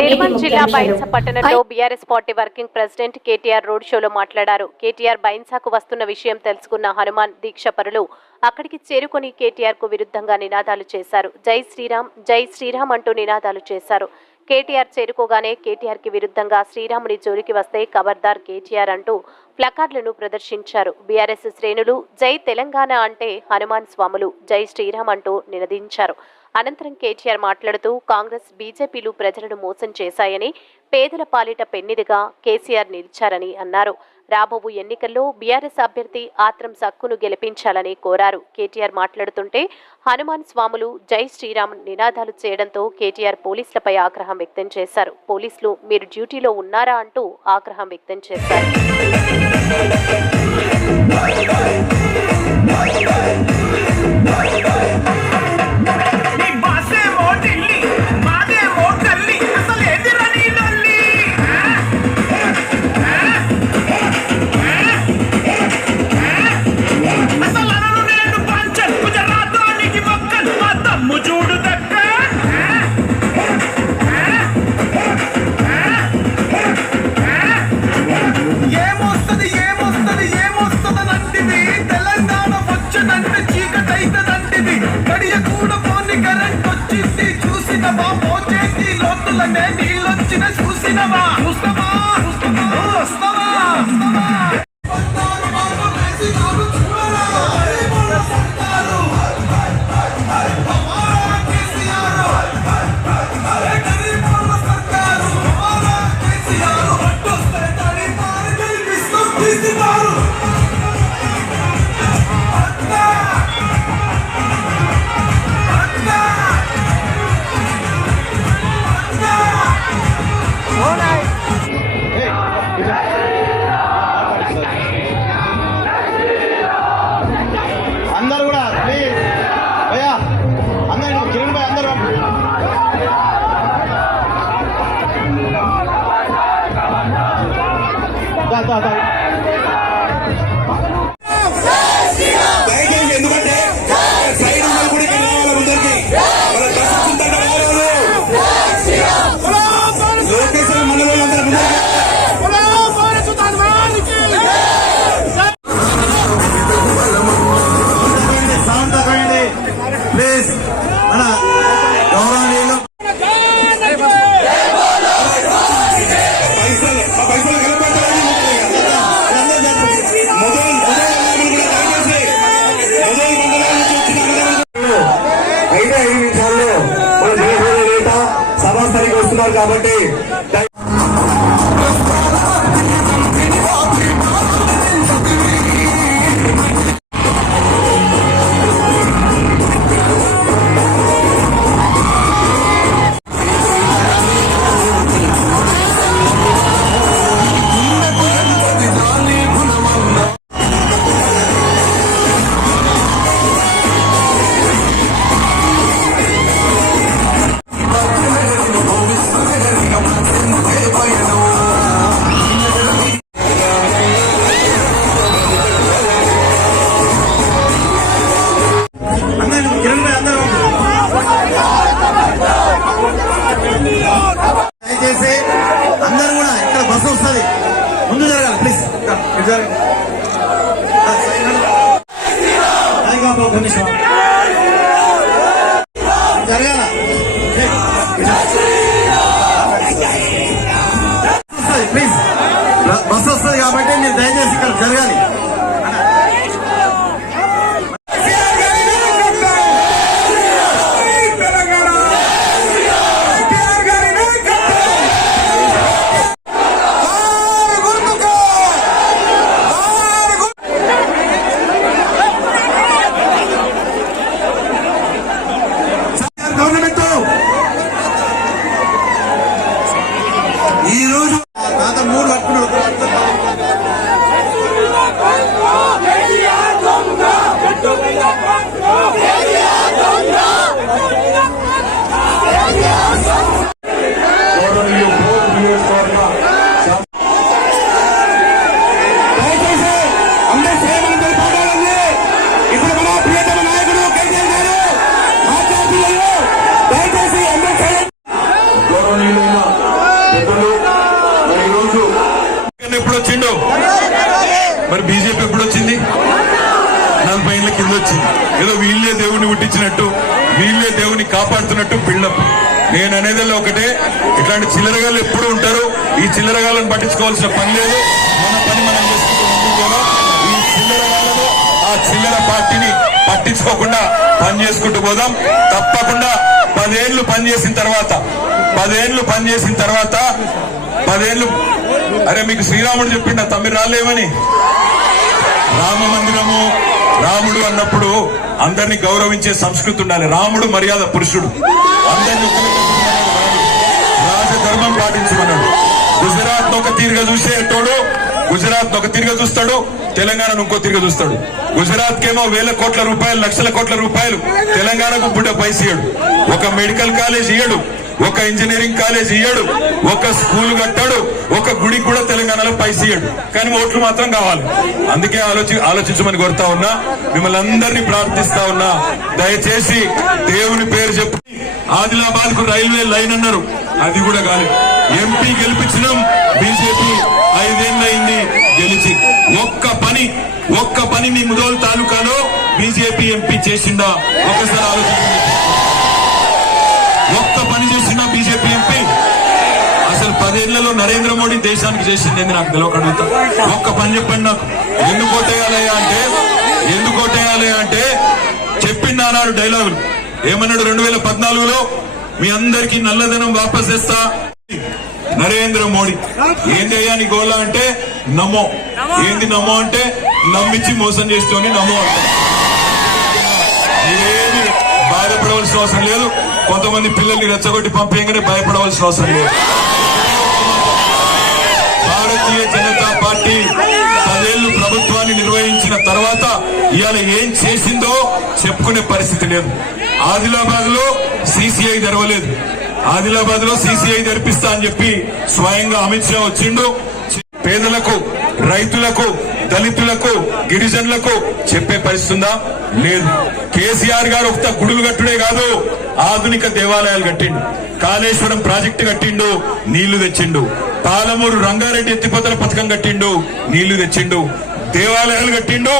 నిర్మల్ జిల్లా బైన్సా పట్టణంలో BRS party working president KTR road షోలో మాట్లాడారు. కేటీఆర్ బైన్సాకు వస్తున్న విషయం తెలుసుకున్న హనుమాన్ దీక్షపరులు అక్కడికి చేరుకుని కేటీఆర్ కు విరుద్ధంగా నినాదాలు చేశారు. జై శ్రీరామ్, జై శ్రీరామ్ అంటూ నినాదాలు చేశారు. కేటీఆర్ చేరుకోగానే కేటీఆర్ కి విరుద్ధంగా శ్రీరాముడి జోలికి వస్తే ఖబర్దార్ కేటీఆర్ అంటూ ప్లకార్డులను ప్రదర్శించారు. బీఆర్ఎస్ శ్రేణులు జై తెలంగాణ అంటే హనుమాన్ స్వాములు జై శ్రీరామ్ అంటూ నినదించారు. అనంతరం కేటీఆర్ మాట్లాడుతూ కాంగ్రెస్ బీజేపీలు ప్రజలను మోసం చేశాయని, పేదల పాలిట పెన్నిదిగా కేసీఆర్ నిలిచారని అన్నారు. రాబోవు ఎన్నికల్లో బీఆర్ఎస్ అభ్యర్థి ఆత్రం సక్కును గెలిపించాలని కోరారు. కేటీఆర్ మాట్లాడుతుంటే హనుమాన్ స్వాములు జై శ్రీరామ్ నినాదాలు చేయడంతో కేటీఆర్ పోలీసులపై ఆగ్రహం వ్యక్తం చేశారు. పోలీసులు మీరు డ్యూటీలో ఉన్నారా అంటూ ఆగ్రహం వ్యక్తం చేశారు. నీళ్ళొచ్చిన చూసినవా చూస్తావా వస్తావా అందరూ కూడా ప్లీజ్ భయ్యా అందరూ కిరణ్ భాయ్ అందరూ దయచేసి ఎందుకంటే సైడ్ ఉన్న కూడా ఇక్కడ రావాలి ముందరికి లోకేశ్వర మండలంలో అందరూ ముందరికి ప్లీజ్ మన గౌరవనీయులు పైసలు అయితే 5 నిమిషాల్లో మన జనసేన నేత సభాస్థలికి వస్తున్నారు కాబట్టి దయచేసి అందరూ కూడా ఇక్కడ బస్సు వస్తుంది ముందు జరగాలి ప్లీజ్ జరగాల ప్లీజ్ బస్సు వస్తుంది కాబట్టి మీరు దయచేసి ఇక్కడ జరగాలి. ఈ రోజు గత 3 కాపాడుతున్నట్టు బిల్డప్. నేను అనేదల్లా ఒకటే, ఇట్లాంటి చిల్లరగాళ్ళు ఎప్పుడు ఉంటారు. ఈ చిల్లరగాళ్ళని పట్టించుకోవాల్సిన పని లేదు. మన పని మనం చేసుకుంటూ ముందుకు పోదాం. ఈ చిల్లరగాళ్ళను, ఆ చిల్లర పార్టీని పట్టించుకోకుండా పని చేసుకుంటూ పోదాం. తప్పకుండా 10 ఏళ్లు పనిచేసిన తర్వాత అరే మీకు శ్రీరాముడు చెప్పిండ తమ్మిడి రాలేమని. రామ మందిరము, రాముడు అన్నప్పుడు అందరినీ గౌరవించే సంస్కృతి ఉండాలి. రాముడు మర్యాద పురుషుడు, అందరినీ రాజధర్మం పాటించమన్నాడు. గుజరాత్ ఒక తీరుగా చూసేటోడు గుజరాత్ ఒక తిరిగి చూస్తాడు, తెలంగాణను ఇంకో తిరిగి చూస్తాడు. గుజరాత్ కేమో వేల కోట్ల రూపాయలు, లక్షల కోట్ల రూపాయలు, తెలంగాణకు బుడ్డ పైసలు ఇయ్యడు. ఒక మెడికల్ కాలేజ్ ఇయ్యడు, ఒక ఇంజనీరింగ్ కాలేజ్ ఇయ్యడు, ఒక స్కూల్ కట్టాడు, ఒక గుడికి కూడా తెలంగాణలో పైసలు ఇయ్యడు. కానీ ఓట్లు మాత్రం కావాలి. అందుకే ఆలోచించమని కోరుతా ఉన్నా, మిమ్మల్ని అందరినీ ప్రార్థిస్తా ఉన్నా, దయచేసి దేవుని పేరు చెప్పి ఆదిలాబాద్ కు రైల్వే లైన్ అన్నారు, అది కూడా కాలేదు. ఎంపీ గెలిపించడం బీజేపీ 5 ఏళ్ళు అయింది గెలిచి. ఒక్క పని మీ ముదోల్ తాలూకాలో బీజేపీ ఎంపీ చేసిండా? ఒకసారి ఆలోచించండి. ఒక్క పని చేసిండా బీజేపీ ఎంపీ? అసలు 10 ఏళ్లలో నరేంద్ర మోడీ దేశానికి చేసింది నాకు తెలియకడుగుతా. ఒక్క పని చెప్పండి నాకు. ఎందుకు ఓటేయాలి అంటే చెప్పిండా అన్నాడు డైలాగులు. ఏమన్నాడు 2014లో? మీ అందరికీ నల్లధనం వాపస్ తెస్తా. నరేంద్ర మోడీ ఏందయ్యా నీ గోలా అంటే నమో. ఏంది నమో అంటే నమ్మించి మోసం చేస్తూనే నమో అంట. మీరేమి బాధపడవలసిన అవసరం లేదు. కొంతమంది పిల్లల్ని రెచ్చగొట్టి పంపేయగానే భయపడవలసిన అవసరం లేదు. భారతీయ జనతా పార్టీ 10 ఏళ్లు ప్రభుత్వాన్ని నిర్వహించిన తర్వాత ఇవాళ ఏం చేసిందో చెప్పుకునే పరిస్థితి లేదు. ఆదిలాబాద్ లో సిసిఐ తెరవలేదు. ఆదిలాబాద్ లో సిసిఐ తెరిపిస్తా అని చెప్పి స్వయంగా అమిత్ షా వచ్చిండు. పేదలకు, రైతులకు, దళితులకు, గిరిజనులకు చెప్పే పరిస్థితి ఉందా? లేదు. కేసీఆర్ గారు ఒక్క గుడులు కట్టుడే కాదు, ఆధునిక దేవాలయాలు కట్టిండు. కాళేశ్వరం ప్రాజెక్టు కట్టిండు, నీళ్లు తెచ్చిండు. పాలమూరు రంగారెడ్డి ఎత్తిపోతల పథకం కట్టిండు, నీళ్లు తెచ్చిండు. దేవాలయాలు కట్టిండు,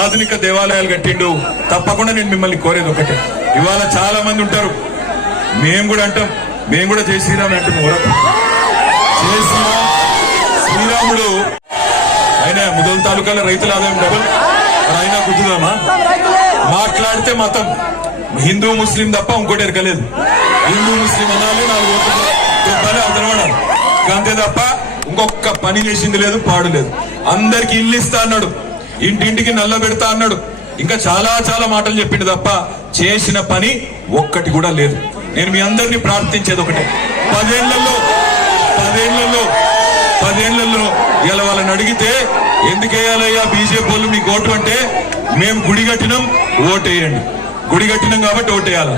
ఆధునిక దేవాలయాలు కట్టిండు. తప్పకుండా నేను మిమ్మల్ని కోరేది ఒకటే, ఇవాళ చాలా మంది ఉంటారు, మేము కూడా అంటాం, మేము కూడా జై శ్రీరామ్ అంటాం. జై శ్రీరామ్. శ్రీరాముడు ఆయన ముదల్ తాలూకాలో రైతుల ఆదాయం డబుల్, అయినా గుర్తుదామా? మాట్లాడితే మతం హిందూ ముస్లిం తప్ప ఇంకోటి ఎరకలేదు. హిందూ ముస్లిం అనాలి, 4 ఓట్లు అర్థమడాలి, అంతే తప్ప ఇంకొక పని చేసింది లేదు, పాడు లేదు. అందరికి ఇల్లు ఇస్తా అన్నాడు, ఇంటింటికి నల్ల పెడతా అన్నాడు, ఇంకా చాలా చాలా మాటలు చెప్పిండు తప్ప చేసిన పని ఒక్కటి కూడా లేదు. నేను మీ అందరినీ ప్రార్థించేది ఒకటే, 10 ఏళ్లలో ఇలా వాళ్ళని అడిగితే ఎందుకు వేయాలయ్యా బీజేపీ వాళ్ళు మీకు ఓటు అంటే, మేము గుడి కట్టినాం ఓటేయండి, గుడి కట్టినాం కాబట్టి ఓటేయాలి.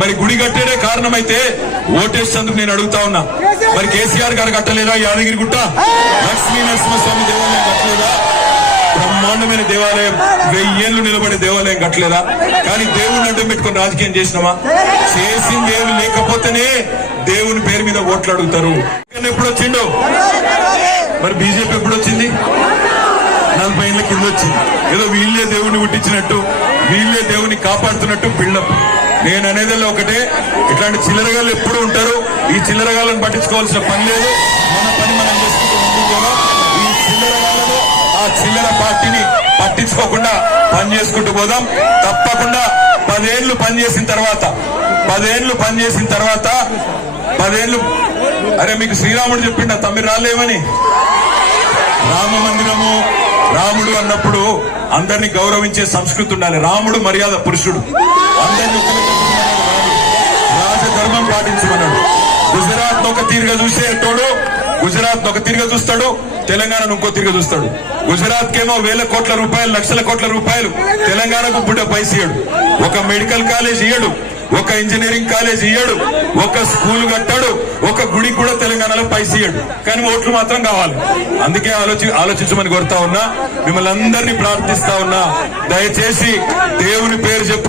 మరి గుడి కట్టేదే కారణమైతే ఓటేసేందుకు నేను అడుగుతా ఉన్నా, మరి కేసీఆర్ గారు కట్టలేదా? యాదగిరి గుట్ట లక్ష్మీ నరసింహస్వామి దేవాలయం కట్టలేదా? బ్రహ్మాండమైన దేవాలయం, 1000 ఏళ్లు నిలబడే దేవాలయం కట్టలేదా? కానీ దేవుని అడ్డం పెట్టుకుని రాజకీయం చేసినామా? చేసింది ఏమి లేకపోతేనే దేవుని పేరు మీద ఓట్లు అడుగుతారు. ఎప్పుడు వచ్చిండు? మరి బీజేపీ ఎప్పుడు వచ్చింది? 40 ఏళ్ల కింద వచ్చింది. ఏదో వీళ్ళే దేవుని పుట్టించినట్టు, వీళ్ళే దేవుని కాపాడుతున్నట్టు బిల్డప్. నేను అనేదల్లా ఒకటే, ఇట్లాంటి చిల్లరగాళ్ళు ఎప్పుడు ఉంటారు. ఈ చిల్లరగాళ్ళని పట్టించుకోవాల్సిన పని లేదు. మన పని మనం చేసుకుంటూ ముందుకు పోదాం. ఈ చిల్లరగాళ్ళను, ఆ చిల్లర పార్టీని పట్టించుకోకుండా పని చేసుకుంటూ పోదాం. తప్పకుండా 10 ఏళ్లు పనిచేసిన తర్వాత అరే మీకు శ్రీరాముడు చెప్పిండ తమ్మిడి రాలేమని. రామ మందిరము, రాముడు అన్నప్పుడు అందరినీ గౌరవించే సంస్కృతి ఉండాలి. రాముడు మర్యాద పురుషుడు, అందరినీ రాజధర్మం పాటించమన్నాడు. గుజరాత్ ఒక తీరుగా చూసేటోడు గుజరాత్ ఒక తిరిగి చూస్తాడు, తెలంగాణను ఇంకో తిరిగి చూస్తాడు. గుజరాత్ కేమో వేల కోట్ల రూపాయలు, లక్షల కోట్ల రూపాయలు, తెలంగాణకు బుడ్డ పైసలు ఇయ్యడు. ఒక మెడికల్ కాలేజ్ ఇయ్యడు, ఒక ఇంజనీరింగ్ కాలేజ్ ఇయ్యడు, ఒక స్కూల్ కట్టాడు, ఒక గుడికి కూడా తెలంగాణలో పైసలు ఇయ్యడు. కానీ ఓట్లు మాత్రం కావాలి. అందుకే ఆలోచించమని కోరుతా ఉన్నా, మిమ్మల్ని అందరినీ ప్రార్థిస్తా ఉన్నా, దయచేసి దేవుని పేరు చెప్పి